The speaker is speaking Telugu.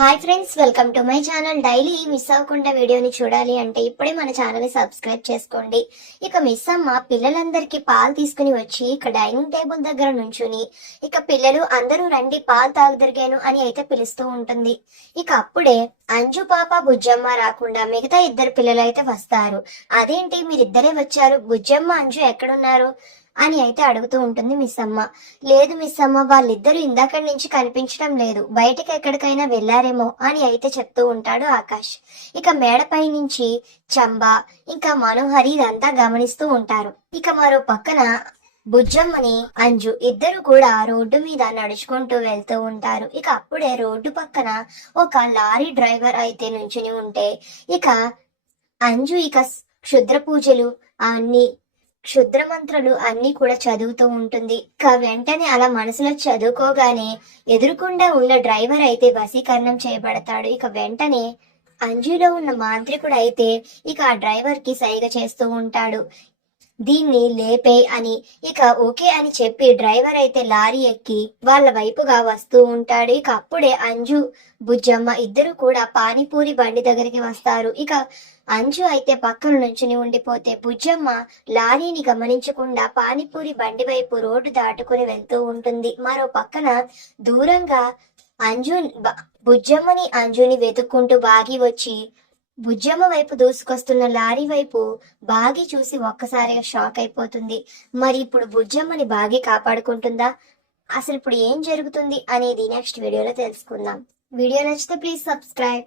Hi friends, welcome to my channel. Daily miss అవ్వకుండా వీడియోని చూడాలి అంటే ఇప్పుడే మన ఛానల్ ని సబ్స్క్రైబ్ చేసుకోండి. ఇక మిస్ అమ్మ పిల్లలందరికీ పాలు తీసుకుని వచ్చి ఇక డైనింగ్ టేబుల్ దగ్గర నుంచుని ఇక పిల్లలు అందరూ రండి పాలు తాగుదరిగాను అని అయితే పిలుస్తూ ఉంటుంది. ఇక అప్పుడే అంజు పాప బుజ్జమ్మ రాకుండా మిగతా ఇద్దరు పిల్లలు అయితే వస్తారు. అదేంటి మీరిద్దరే వచ్చారు, బుజ్జమ్మ అంజు ఎక్కడున్నారు అని అయితే అడుగుతూ ఉంటుంది మిస్ అమ్మ. లేదు మిస్ అమ్మ, వాళ్ళిద్దరూ ఇందాక నుంచి కనిపించడం లేదు, బయటకి ఎక్కడికైనా వెళ్లారేమో అని అయితే చెప్తూ ఉంటాడు ఆకాష్. ఇక మేడపై నుంచి చంబా ఇంకా మనోహరి ఇదంతా గమనిస్తూ ఉంటారు. ఇక మరో పక్కన బుజ్జమ్మని అంజు ఇద్దరు కూడా రోడ్డు మీద నడుచుకుంటూ వెళ్తూ ఉంటారు. ఇక అప్పుడే రోడ్డు పక్కన ఒక లారీ డ్రైవర్ అయితే నుంచుని ఉంటే ఇక అంజు ఇక క్షుద్ర పూజలు అన్ని క్షుద్ర మంత్రాలు అన్ని కూడా చదువుతూ ఉంటుంది. ఇక వెంటనే అలా మనసులో చదువుకోగానే ఎదురుకుండా ఉన్న డ్రైవర్ అయితే వశీకరణం చేయబడతాడు. ఇక వెంటనే అంజులో ఉన్న మాంత్రికుడు అయితే ఇక ఆ డ్రైవర్ కి సైగ చేస్తూ ఉంటాడు, దీన్ని లేపే అని. ఇక ఓకే అని చెప్పి డ్రైవర్ అయితే లారీ ఎక్కి వాళ్ళ వైపుగా వస్తూ ఉంటాడు. ఇక అప్పుడే అంజు బుజ్జమ్మ ఇద్దరు కూడా పానీపూరి బండి దగ్గరికి వస్తారు. ఇక అంజు అయితే పక్కన నుంచుని ఉండిపోతే బుజ్జమ్మ లారీని గమనించకుండా పానీపూరి బండి వైపు రోడ్డు దాటుకుని వెళ్తూ ఉంటుంది. మరో పక్కన దూరంగా అంజు బుజ్జమ్మని అంజుని వెతుక్కుంటూ బాగి వచ్చి బుజ్జమ్మ వైపు దూసుకొస్తున్న లారీ వైపు బాగి చూసి ఒక్కసారిగా షాక్ అయిపోతుంది. మరి ఇప్పుడు బుజ్జమ్మని బాగి కాపాడుకుంటుందా, అసలు ఇప్పుడు ఏం జరుగుతుంది అనేది నెక్స్ట్ వీడియోలో తెలుసుకుందాం. వీడియో నచ్చితే ప్లీజ్ సబ్స్క్రైబ్.